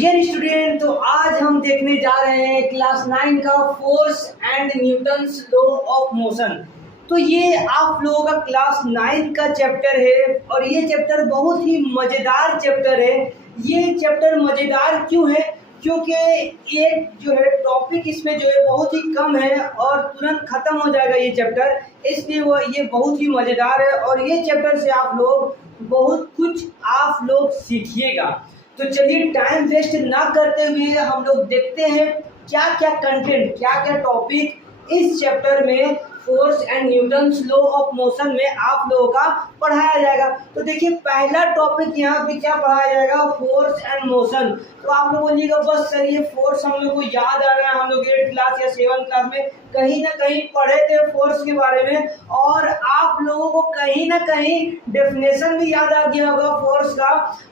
Dear student, तो आज हम देखने जा रहे हैं क्लास 9 का force and Newton's law of motion. तो ये आप लोगों का क्लास 9 का चैप्टर है और ये चैप्टर बहुत ही मज़ेदार चैप्टर है। ये चैप्टर मज़ेदार क्यों है? क्योंकि एक जो है टॉपिक इसमें जो है बहुत ही कम है और तुरंत ख़त्म हो जाएगा ये चैप्टर, इसलिए वो ये बहुत ही मज़ेदार है और ये चैप्टर से आप लोग बहुत कुछ आप लोग सीखिएगा। तो चलिए टाइम वेस्ट ना करते हुए हम लोग देखते हैं क्या क्या कंटेंट, क्या क्या टॉपिक इस चैप्टर में force and Newton's law of motion में आप लोगों का पढ़ाया जाएगा। तो देखिए पहला टॉपिक यहाँ पे क्या पढ़ाया जाएगा, फोर्स एंड मोशन। तो आप लोग बोलिएगा बस सर ये फोर्स हम लोग को याद आ रहा है, हम लोग 8 क्लास या 7 क्लास में कहीं ना कहीं पढ़े थे फोर्स के बारे में और आप लोगों को कहीं ना कहीं डेफिनेशन भी याद आ गया होगा फोर्स का।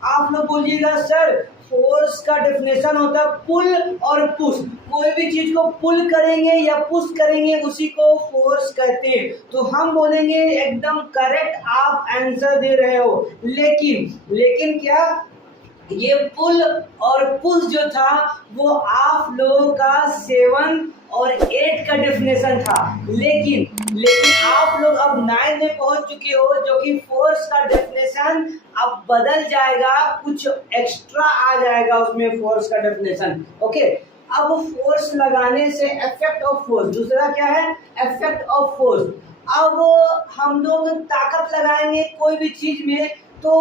आप लोग बोलिएगा सर फोर्स का डेफिनेशन होता है पुल और पुश। कोई भी चीज को पुल करेंगे या पुश करेंगे उसी को फोर्स कहते हैं। तो हम बोलेंगे एकदम करेक्ट आप आंसर दे रहे हो, लेकिन क्या ये पुल और पुश जो था वो आप लोगों का 7 और 8 का डेफिनेशन था, लेकिन आप लोग अब 9 में पहुंच चुके हो जो कि फोर्स का डेफिनेशन अब बदल जाएगा, कुछ एक्स्ट्रा आ जाएगा उसमें फोर्स का डेफिनेशन। ओके, अब फोर्स लगाने से इफेक्ट ऑफ फोर्स, दूसरा क्या है इफेक्ट ऑफ फोर्स। अब हम लोग ताकत लगाएंगे कोई भी चीज में तो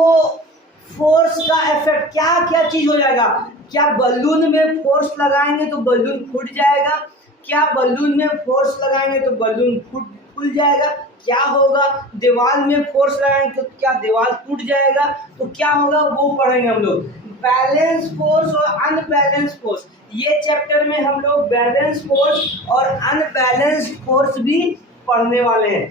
फोर्स का इफेक्ट क्या क्या चीज हो जाएगा। क्या बलून में फोर्स लगाएंगे तो बलून फूट जाएगा, क्या बलून में फोर्स लगाएंगे तो बलून फूल जाएगा, क्या होगा दीवार में फोर्स लगाएंगे तो क्या दीवार टूट जाएगा। तो क्या होगा वो पढ़ेंगे हम लोग, बैलेंस फोर्स और अनबैलेंस फोर्स। ये चैप्टर में हम लोग बैलेंस फोर्स और अनबैलेंस फोर्स भी पढ़ने वाले हैं।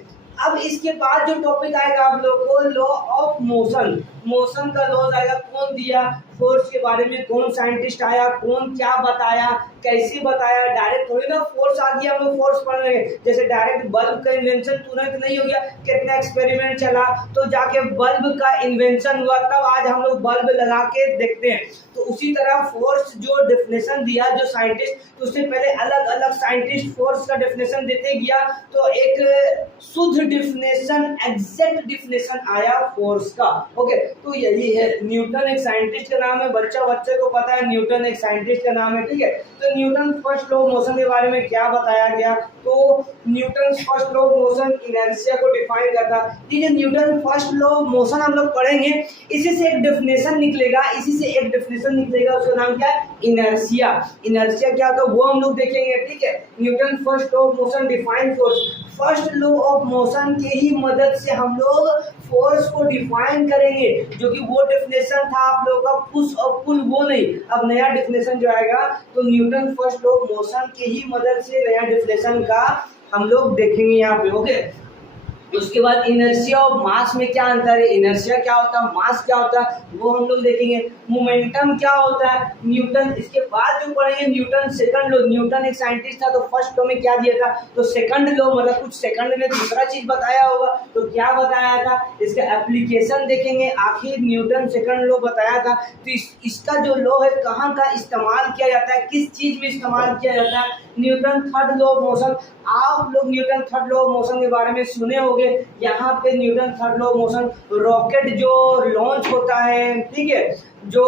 अब इसके बाद जो टॉपिक आएगा आप लोगों को लॉ ऑफ मोशन। मोशन का लॉ आएगा, कौन दिया, फोर्स के बारे में कौन साइंटिस्ट आया, कौन क्या बताया, कैसे बताया। डायरेक्ट थोड़ी ना फोर्स आ गया हम लोग फोर्स पढ़ रहे हैं, जैसे डायरेक्ट बल्ब का इन्वेंशन तुरंत नहीं हो गया, कितना एक्सपेरिमेंट चला तो जाके बल्ब का इन्वेंशन हुआ, तब आज हम लोग बल्ब लगा के देखते हैं। तो उसी तरह फोर्स जो डेफिनेशन दिया जो साइंटिस्ट, तो उससे पहले अलग अलग साइंटिस्ट फोर्स का डेफिनेशन देते गया तो एक शुद्ध डेफिनेशन, एग्जैक्ट डेफिनेशन आया फोर्स का। ओके, तो यही है। न्यूटन एक साइंटिस्ट का नाम है, बच्चे को पता है न्यूटन एक साइंटिस्ट का नाम है, ठीक है। तो Newton first law of motion के बारे में क्या बताया गया, तो Newton first law of motion inertia को डिफाइन करता है। ठीक है, Newton first law of motion हम लोग पढ़ेंगे, इसी से एक डेफिनेशन निकलेगा, उसका नाम क्या है, इनर्शिया। इनर्शिया क्या होता है वो हम लोग देखेंगे, ठीक है। Newton first law of motion define force, first law of motion के ही मदद से हम लोग फोर्स को डिफाइन करेंगे, जो कि वो डेफिनेशन था आप लोगों का पुश और पुल, वो नहीं। अब नया डेफिनेशन जो आएगा तो Newton first law of motion के ही मदद से नया डेफिनेशन का हम लोग देखेंगे यहाँ पे। ओके, उसके बाद इनर्शिया और मास में क्या अंतर है, इनर्शिया क्या होता है, मास क्या होता है, वो हम लोग देखेंगे। मोमेंटम क्या होता है, न्यूटन। इसके बाद जो पढ़ेंगे न्यूटन सेकंड लॉ। न्यूटन एक साइंटिस्ट था तो फर्स्ट लॉ में क्या दिया था, तो सेकंड लॉ, मतलब कुछ सेकंड में दूसरा चीज बताया होगा, तो क्या बताया था, इसका एप्लीकेशन देखेंगे। आखिर न्यूटन सेकंड लॉ बताया था तो इसका जो लॉ है कहाँ का इस्तेमाल किया जाता है, किस चीज में इस्तेमाल किया जाता है। Newton third law of motion, आप लोग Newton third law of motion के बारे में सुने होंगे। यहाँ पे Newton third law of motion, rocket जो लॉन्च होता है, ठीक है, जो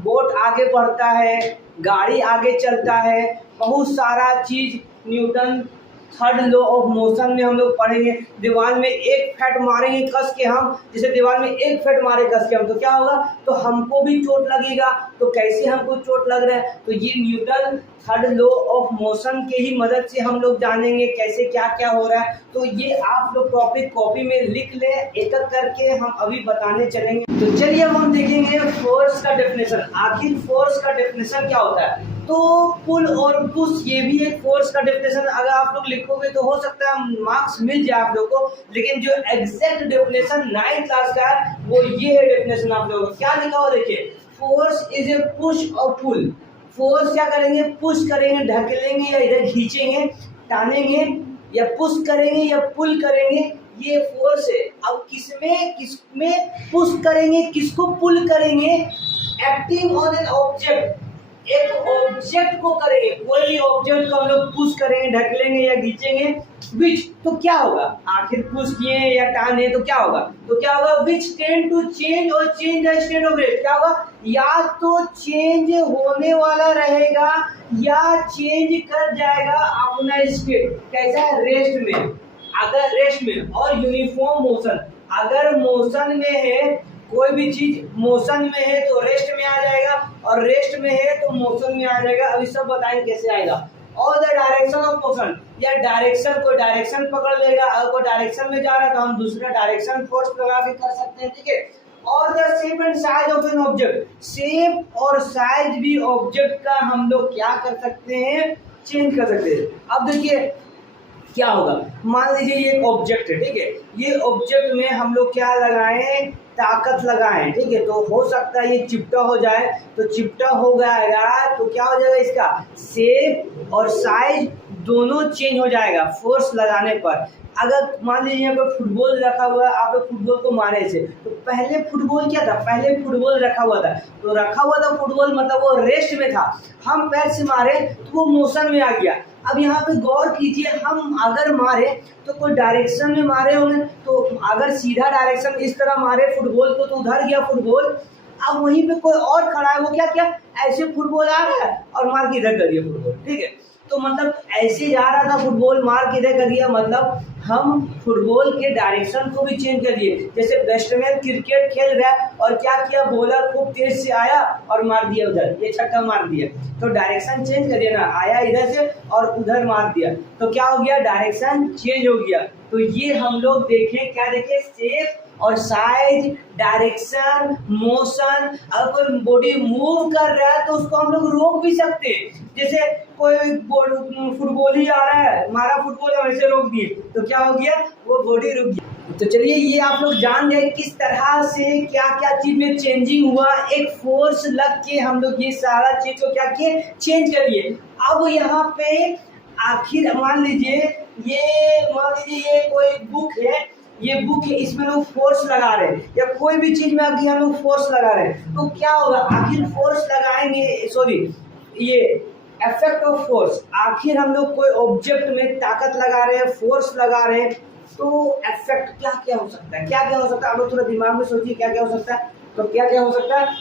बोट आगे बढ़ता है, गाड़ी आगे चलता है, बहुत सारा चीज Newton third law of motion में हम लोग पढ़ेंगे। दीवार में एक फैट मारेंगे कस के हम, जैसे दीवार में एक फैट मारे कस के हम, तो क्या होगा, तो हमको भी चोट लगेगा। तो कैसे हमको चोट लग रहा है, तो ये Newton third law of motion के ही मदद से हम लोग जानेंगे कैसे क्या क्या हो रहा है। तो ये आप लोग टॉपिक कॉपी में लिख ले, एक एक करके हम अभी बताने चलेंगे। तो चलिए अब हम देखेंगे फोर्स का डेफिनेशन। आखिर फोर्स का डेफिनेशन क्या होता है, तो पुल और पुश, ये भी एक फोर्स का डेफिनेशन। अगर आप लोग लिखोगे तो हो सकता है मार्क्स मिल जाए आप लोग को, लेकिन जो एग्जैक्ट डेफिनेशन 9th क्लास का है वो ये है डेफिनेशन। आप लोगों को क्या लिखा हो देखिए, फोर्स इज ए पुश और पुल। फोर्स क्या करेंगे, पुश करेंगे, ढकेलेंगे या इधर खींचेंगे, टानेंगे, या पुश करेंगे या पुल करेंगे, ये फोर्स है। अब किसमें पुश करेंगे, किसको पुल करेंगे, एक्टिंग ऑन एन ऑब्जेक्ट, एक ऑब्जेक्ट को करेंगे, कोई भी ऑब्जेक्ट को हम लोग पुश करेंगे, ढकेलेंगे या खींचेंगे, विच तो क्या होगा, आखिर पुश किए या टाने तो क्या होगा, विच टेंड टू चेंज और change the state of rest. क्या होगा, या तो चेंज होने वाला रहेगा या चेंज कर जाएगा अपना स्टेट, कैसा है, रेस्ट में, अगर रेस्ट में, और यूनिफॉर्म मोशन, अगर मोशन में है, कोई भी चीज मोशन में है तो रेस्ट में आ जाएगा, और रेस्ट में है तो मोशन में आ जाएगा। अभी सब बताएंगे कैसे आएगा। और द डायरेक्शन ऑफ मोशन, या डायरेक्शन, कोई डायरेक्शन पकड़ लेगा, अगर कोई डायरेक्शन में जा रहा है तो हम दूसरा डायरेक्शन फोर्स लगा के कर सकते हैं, ठीक है। और the shape and size of an object, shape और साइज भी ऑब्जेक्ट का हम लोग क्या कर सकते हैं, चेंज कर सकते हैं। अब देखिए क्या होगा, मान लीजिए ये एक ऑब्जेक्ट है, ठीक है, ये ऑब्जेक्ट में हम लोग क्या लगाएं, ताकत लगाएं, ठीक है, तो हो सकता है ये चिपटा हो जाए, तो चिपटा हो जाएगा तो क्या हो जाएगा, इसका शेप और साइज दोनों चेंज हो जाएगा फोर्स लगाने पर। अगर मान लीजिए यहाँ पर फुटबॉल रखा हुआ है, आप फुटबॉल को मारे से, तो पहले फुटबॉल क्या था, पहले फुटबॉल रखा हुआ था, तो रखा हुआ था फुटबॉल मतलब वो रेस्ट में था, हम पैर से मारे तो वो मोशन में आ गया। अब यहाँ पे गौर कीजिए, हम अगर मारे तो कोई डायरेक्शन में मारे होंगे, तो अगर सीधा डायरेक्शन इस तरह मारे फुटबॉल को तो उधर गया फुटबॉल। अब वहीं पे कोई और खड़ा है, वो क्या किया, ऐसे फुटबॉल आ रहा है और मार के इधर कर दिया फुटबॉल, ठीक है, तो मतलब ऐसे जा रहा था फुटबॉल, मार के इधर कर दिया, मतलब हम फुटबॉल के डायरेक्शन को भी चेंज कर दिए। जैसे बैट्समैन क्रिकेट खेल रहा है और क्या किया, बॉलर खूब तेज से आया और मार दिया उधर, ये छक्का मार दिया, तो डायरेक्शन चेंज कर दिया ना, आया इधर से और उधर मार दिया, तो क्या हो गया, डायरेक्शन चेंज हो गया। तो ये हम लोग देखें, क्या देखें, शेप और साइज, डायरेक्शन, मोशन। अगर कोई बॉडी मूव कर रहा है तो उसको हम लोग रोक भी सकते हैं, जैसे कोई फुटबॉल ही आ रहा है, मारा फुटबॉल हम ऐसे रोक दिए तो क्या हो गया, वो बॉडी रुक गई। तो चलिए ये आप लोग जान गए किस तरह से क्या क्या चीज में चेंजिंग हुआ, एक फोर्स लग के हम लोग ये सारा चीज को क्या किए, चेंज करिए। अब यहाँ पे आखिर मान लीजिए ये कोई बुक है, ये बुक है, इसमें लोग फोर्स लगा रहे हैं, या कोई भी चीज में अभी हम लोग फोर्स लगा रहे हैं, तो क्या होगा, आखिर फोर्स लगाएंगे, सॉरी ये इफेक्ट ऑफ फोर्स, आखिर हम लोग कोई ऑब्जेक्ट में ताकत लगा रहे हैं, फोर्स लगा रहे हैं, तो इफेक्ट क्या क्या हो सकता है, क्या क्या हो सकता है, आप लोग थोड़ा दिमाग में सोचिए क्या क्या हो सकता है। तो क्या क्या हो सकता है,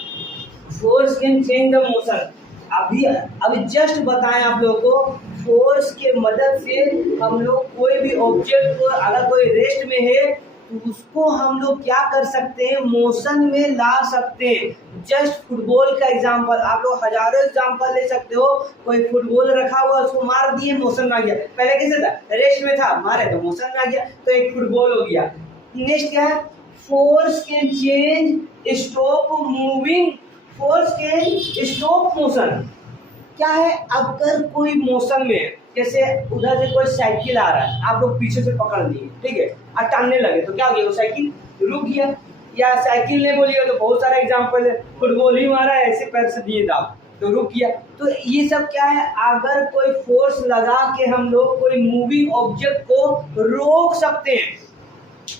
force can change the motion, अभी जस्ट बताएं आप लोगों को, फोर्स के मदद से हम लोग कोई भी ऑब्जेक्ट को, अगर कोई रेस्ट में है तो उसको हम लोग क्या कर सकते हैं, मोशन में ला सकते हैं। जस्ट फुटबॉल का एग्जांपल, आप लोग हजारों एग्जांपल ले सकते हो, कोई फुटबॉल रखा हुआ उसको मार दिए मोशन में आ गया, पहले कैसे था, रेस्ट में था, मारे तो मोशन में आ गया, तो एक फुटबॉल हो गया। नेक्स्ट क्या है, force can change stop moving, force can stop motion, क्या है, अगर कोई मोशन में, जैसे उधर से कोई साइकिल आ रहा है, आप लोग पीछे से पकड़ लिए, ठीक है, और टांगने लगे तो क्या हो गया, वो साइकिल रुक गया, या साइकिल ने बोलिए तो बहुत सारा एग्जांपल है, फुटबॉल ही मारा है ऐसे पैर से दिए था तो रुक गया। तो ये सब क्या है, अगर कोई फोर्स लगा के हम लोग कोई मूविंग ऑब्जेक्ट को रोक सकते हैं,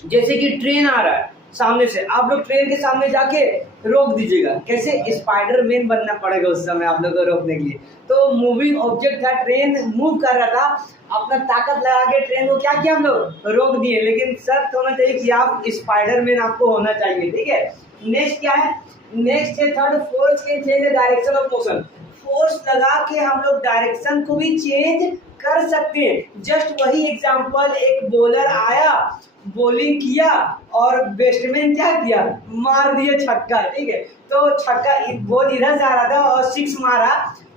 जैसे कि ट्रेन आ रहा है सामने से, आप लोग ट्रेन के सामने जाके रोक दीजिएगा, कैसे, स्पाइडरमैन बनना पड़ेगा उस समय आप लोग को रोकने के लिए। तो मूविंग ऑब्जेक्ट था, ट्रेन मूव कर रहा था, अपना ताकत लगा के ट्रेन को क्या किया, हम लोग रोक दिए, लेकिन शर्त होना चाहिए कि आप स्पाइडरमैन आपको होना चाहिए, ठीक है। नेक्स्ट क्या है, नेक्स्ट है third, force can change the direction of motion, force लगा के हम लोग डायरेक्शन को भी चेंज कर सकते हैं। जस्ट वही एग्जांपल, एक बॉलर आया, बॉलिंग किया और बैट्समैन क्या किया, मार दिया छक्का, ठीक है, तो छक्का बॉल इधर जा रहा था और सिक्स मारा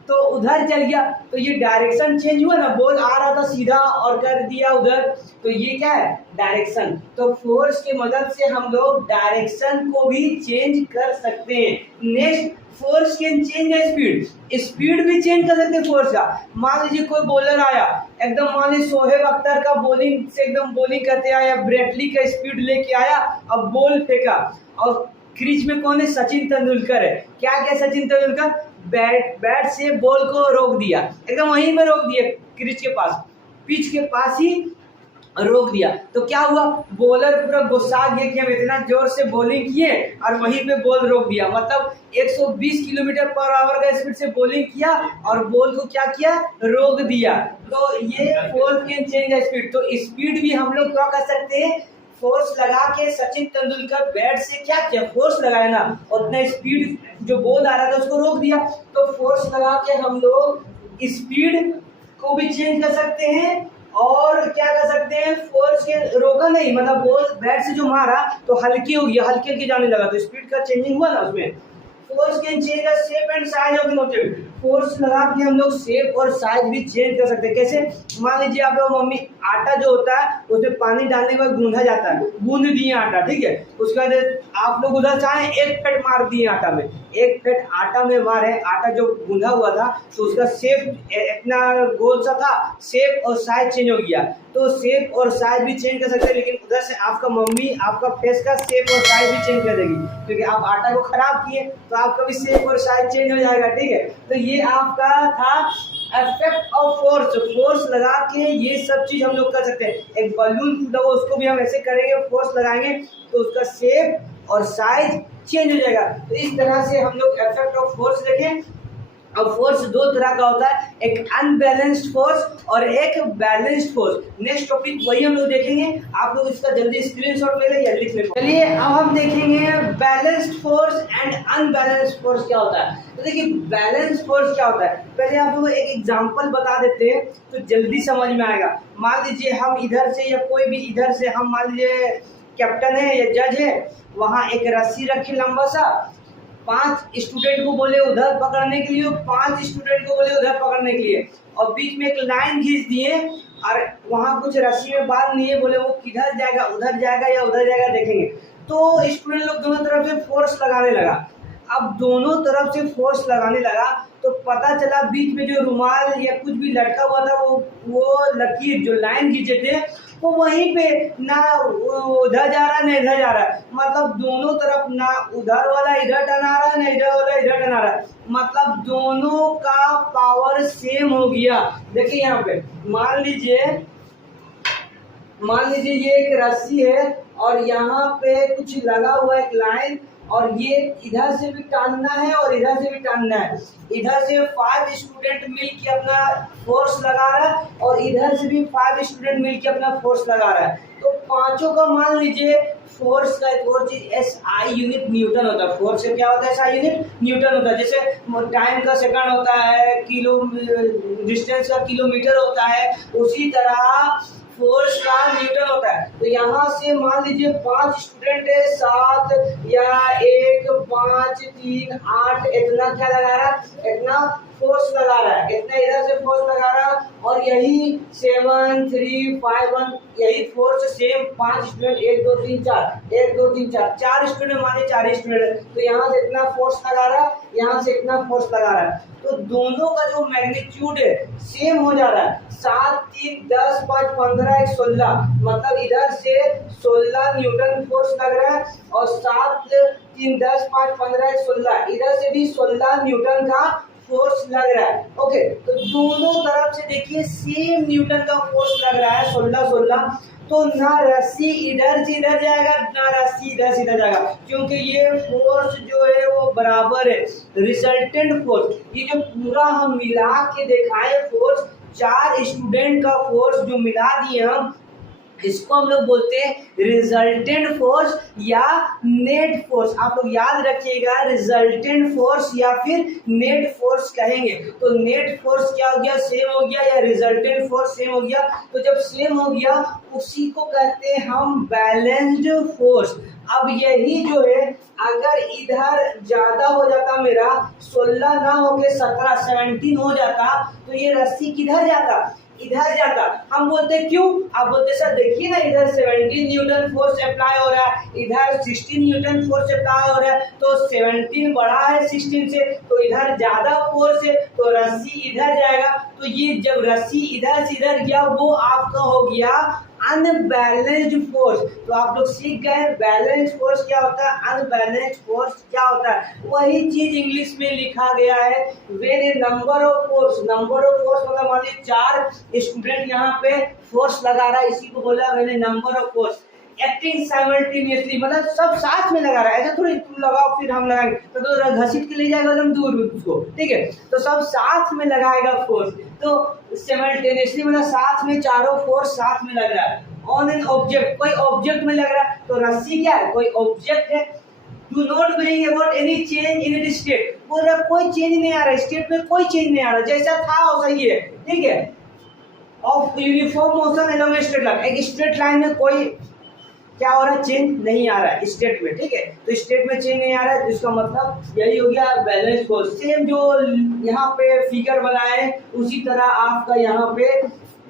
तो उधर चल गया, तो ये डायरेक्शन चेंज हुआ ना, बॉल आ रहा था सीधा और कर दिया उधर, तो ये क्या है, डायरेक्शन। तो फोर्स की मदद से हम लोग डायरेक्शन को भी चेंज कर सकते हैं। Next, force can change the speed, speed भी चेंज कर सकते हैं फोर्स का। मान लीजिए कोई बॉलर आया एकदम, मान लीजिए शोएब अख्तर का बॉलिंग से एकदम बॉलिंग करते आया, ब्रेटली का स्पीड लेके आया, अब बॉल फेंका, और क्रीज में कौन है, सचिन तेंदुलकर है, क्या क्या सचिन तेंदुलकर, बैट से बॉल को रोक दिया, एकदम वहीं पे रोक दिया, क्रीज के पास, पिच के पास ही रोक दिया। तो क्या हुआ, बॉलर पूरा गुस्सा गया कि हम इतना जोर से बॉलिंग किए और वहीं पे बॉल रोक दिया। मतलब 120 किलोमीटर पर आवर का स्पीड से बॉलिंग किया और बॉल को क्या किया, रोक दिया। तो ये फोर्स कैन चेंज स्पीड। तो स्पीड भी हम लोग क्या कर सकते हैं, फोर्स लगा के सचिन तेंदुलकर बैट से क्या किया, फोर्स लगाया ना, उतना स्पीड जो बॉल आ रहा था उसको रोक दिया। तो फोर्स लगा के हम लोग स्पीड को भी चेंज कर सकते हैं और क्या कर सकते हैं, फोर्स के रोका नहीं, मतलब बॉल बैट से जो मारा तो हल्की हो गया, हल्के हल्के जाने लगा, तो स्पीड का चेंजिंग हुआ ना उसमें। Force can change the shape and size of the object. Force लगा के हम लोग शेप और साइज भी चेंज कर सकते हैं। कैसे, मान लीजिए आप लोग मम्मी आटा जो होता है उसमें पानी डालने के बाद गूंधा जाता है, गूंद दिए आटा, ठीक है, उसके बाद आप लोग उधर चाहे एक फेट मार दिए आटा में, एक फेट आटा में मारे, आटा जो गूंधा हुआ था तो उसका शेप इतना गोल सा था, शेप और साइज चेंज हो गया। तो शेप और साइज भी चेंज कर सकते हैं, लेकिन उधर से आपका मम्मी आपका फेस का शेप और साइज भी चेंज कर देगी, क्योंकि आप आटा को खराब किए तो आपका भी शेप और साइज चेंज हो जाएगा, ठीक है। तो ये आपका था इफेक्ट ऑफ फोर्स। फोर्स लगा के ये सब चीज हम लोग कर सकते हैं। एक बलून टूटा हुआ उसको भी हम ऐसे करेंगे, फोर्स लगाएंगे तो उसका शेप और साइज चेंज हो जाएगा। तो इस तरह से हम लोग इफेक्ट ऑफ फोर्स देखें। अब फोर्स दो तरह का होता है, एक अनबैलेंस्ड फोर्स और एक बैलेंस्ड फोर्स। नेक्स्ट टॉपिक वही हम लोग देखेंगे, आप लोग इसका जल्दी स्क्रीनशॉट ले लें या लिख लें। चलिए अब हम देखेंगे balanced force and unbalanced force क्या होता है। तो देखिए बैलेंस्ड फोर्स क्या होता है, पहले आप लोग एक एग्जांपल बता देते हैं तो जल्दी समझ में आएगा। मान लीजिए हम इधर से या कोई भी इधर से, हम मान लीजिए कैप्टन है या जज है, वहाँ एक रस्सी रखी लंबा सा, 5 स्टूडेंट को बोले उधर पकड़ने के लिए, 5 स्टूडेंट को बोले उधर पकड़ने के लिए, और बीच में एक लाइन खींच दिए और वहां कुछ रस्सी में बांध दिए, बोले वो किधर जाएगा, उधर जाएगा या उधर जाएगा देखेंगे। तो स्टूडेंट लोग दोनों तरफ से फोर्स लगाने लगा। अब दोनों तरफ से फोर्स लगाने लगा तो पता चला बीच में जो रुमाल या कुछ भी लटका हुआ था, वो लकीर जो लाइन खींचे थे वो वहीं पे ना उधर जा रहा है ना इधर जा रहा है। मतलब दोनों तरफ ना उधर वाला इधर टना रहा है ना इधर वाला इधर टना रहा है, मतलब दोनों का पावर सेम हो गया। देखिए यहाँ पे मान लीजिए ये एक रस्सी है और यहाँ पे कुछ लगा हुआ एक लाइन, और ये इधर से भी टानना है और इधर से भी टानना है। इधर से 5 स्टूडेंट मिलके अपना फोर्स लगा रहा है और इधर से भी 5 स्टूडेंट मिलके अपना फोर्स लगा रहा है। तो पांचों का मान लीजिए फोर्स का एक और चीज SI यूनिट न्यूटन होता है। फोर्स से क्या होता है, SI यूनिट न्यूटन होता है। जैसे टाइम का सेकंड होता है, किलो डिस्टेंस का किलोमीटर होता है, उसी तरह फोर्स का न्यूटन होता है। तो यहाँ से मान लीजिए 5 स्टूडेंट है, 7 या 1 5 3 8 इतना क्या लगा रहा है, इतना फोर्स लगा रहा है, इतना इधर से फोर्स लगा रहा है, और यही 7 3 5 1 यही फोर्स सेम 5 स्टूडेंट 1 2 3 4 1 2 3 4 स्टूडेंट माने 4 स्टूडेंट, तो यहाँ से इतना फोर्स लगा रहा है, यहाँ से इतना फोर्स लगा रहा है। तो दोनों का जो मैग्नीट्यूड है सेम हो जा रहा है। 7 3 10 5 15 1 16, मतलब इधर से 16 न्यूटन फोर्स लग रहा है, और 7 3 10 5 15 1 16 इधर से भी 16 न्यूटन का फोर्स लग रहा है। ओके, तो दोनों तरफ से देखिए सेम न्यूटन का फोर्स लग रहा है 16 16। तो ना रस्सी इधर से इधर जाएगा ना रस्सी इधर से इधर जाएगा, क्योंकि ये फोर्स जो है वो बराबर है। रिजल्टेंट फोर्स, ये जो पूरा हम मिला के दिखाए फोर्स, 4 स्टूडेंट का फोर्स जो मिला दिए हम, इसको हम लोग बोलते हैं रिजल्टेंट फोर्स या नेट फोर्स। आप लोग याद रखिएगा, रिजल्टेंट फोर्स या फिर नेट फोर्स कहेंगे। तो नेट फोर्स क्या हो गया, सेम हो गया, या रिजल्टेंट फोर्स सेम हो गया। तो जब सेम हो गया उसी को कहते हैं हम बैलेंस्ड फोर्स। अब यही जो है अगर इधर ज्यादा हो जाता, मेरा 16 ना होके 17 हो जाता, तो ये रस्सी किधर जाता, इधर जाता। हम बोलते क्यों, आप बोलते सर देखिए ना इधर 17 न्यूटन फोर्स अप्लाई हो रहा है, इधर 16 न्यूटन फोर्स अप्लाई हो रहा है, तो 17 बड़ा है 16 से, तो इधर ज्यादा फोर्स है, तो रस्सी इधर जाएगा। तो ये जब रस्सी इधर से इधर गया वो आपका हो गया अनबैलेंस्ड फोर्स। तो आप लोग सीख गए बैलेंस फोर्स क्या होता है, अनबैलेंस्ड फोर्स क्या होता है। वही चीज इंग्लिश में लिखा गया है, when A number of force, number of force मतलब मान लीजिए 4 स्टूडेंट यहाँ पे फोर्स लगा रहा है, इसी को बोला when A number of force acting simultaneously, मतलब सब साथ में लगा रहा है। ऐसा थोड़ी तुम लगाओ फिर हम लगाएंगे तो घसीट के ले जाएगा एकदम दूर उसको, ठीक है। तो सब साथ में लगाएगा फोर्स, तो साइमल्टेनियसली मतलब साथ में चारों फोर्स साथ में लग रहा है ऑन एन ऑब्जेक्ट, कोई ऑब्जेक्ट में लग रहा है। तो रस्सी क्या है, कोई ऑब्जेक्ट है। Do not bring about any change in it state, बोल रहा कोई चेंज नहीं आ रहा, स्टेट में कोई चेंज नहीं आ रहा, जैसा था वैसा ही है, ठीक है। Of uniform motion along straight line, एक स्ट्रेट लाइन में कोई क्या हो रहा है, चेंज नहीं आ रहा है स्टेट में, ठीक है। तो स्टेट में चेंज नहीं आ रहा है, तो इसका मतलब यही हो गया बैलेंस फोर्स। सेम जो यहाँ पे फिगर बनाए उसी तरह आपका यहाँ पे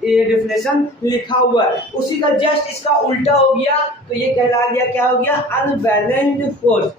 डिफिनेशन लिखा हुआ है, उसी का जस्ट इसका उल्टा हो गया, तो ये कहला गया क्या हो गया, अनबैलेंस्ड फोर्स।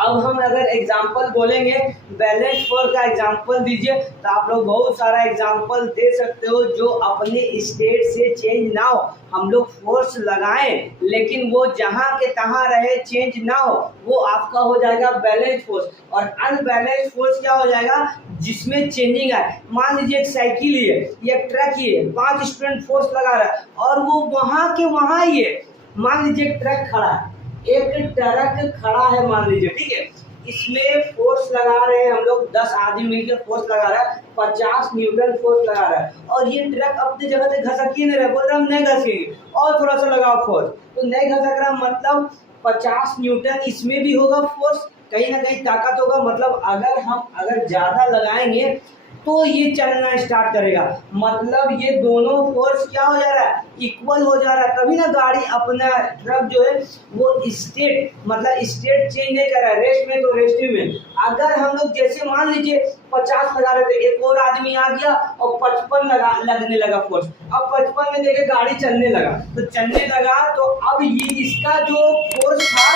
अब हम अगर एग्जाम्पल बोलेंगे बैलेंस फोर्स का एग्जाम्पल दीजिए, तो आप लोग बहुत सारा एग्जाम्पल दे सकते हो जो अपने स्टेट से चेंज ना हो। हम लोग फोर्स लगाएं लेकिन वो जहां के तहां रहे, चेंज ना हो, वो आपका हो जाएगा बैलेंस फोर्स। और अनबैलेंस फोर्स क्या हो जाएगा, जिसमें चेंजिंग आए। मान लीजिए एक साइकिल ही है या ट्रक ही है, 5 स्टूडेंट फोर्स लगा रहा है और वो वहां के वहां ही है। मान लीजिए एक ट्रक खड़ा है, एक ट्रक खड़ा है मान लीजिए, ठीक है। इसमें फोर्स लगा रहे हैं हम लोग, 10 आदमी मिलकर फोर्स लगा रहा है, 50 न्यूटन फोर्स लगा रहा है, और ये ट्रक अपनी जगह से घसक ही नहीं रहा, बोल रहा हम नहीं घसेंगे और थोड़ा सा लगाओ फोर्स, तो नहीं घसक रहा, मतलब 50 न्यूटन इसमें भी होगा फोर्स, कहीं ना कहीं ताकत होगा। मतलब अगर ज्यादा लगाएंगे तो ये चलना स्टार्ट करेगा, मतलब ये दोनों फोर्स क्या हो जा रहा है, इक्वल हो जा रहा है। तभी ना गाड़ी अपना ट्रक जो है वो स्टेट मतलब स्टेट चेंज नहीं कर रहा है, रेस्ट में तो रेस्टिंग में। अगर हम लोग जैसे मान लीजिए 50 लगा रहे थे, एक और आदमी आ गया और 55 लगने लगा फोर्स, अब 55 में देखे गाड़ी चलने लगा, तो चलने लगा तो अब ये इसका जो फोर्स था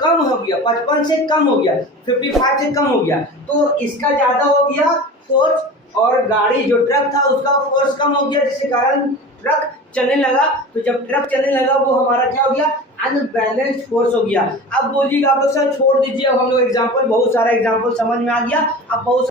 कम हो गया, 55 से कम हो गया, 55 से कम हो गया, तो इसका ज्यादा हो गया फोर्स, और गाड़ी जो ट्रक था उसका फोर्स कम हो गया, जिसके कारण ट्रक चलने लगा। तो जब ट्रक चलने लगा वो हमारा क्या हो गया, अनबैलेंस्ड फोर्स हो गया। अब बोलिएगा आप लोग सर छोड़ दीजिए, अब हम लोग एग्जांपल, बहुत सारा एग्जांपल समझ में आ गया, अब बहुत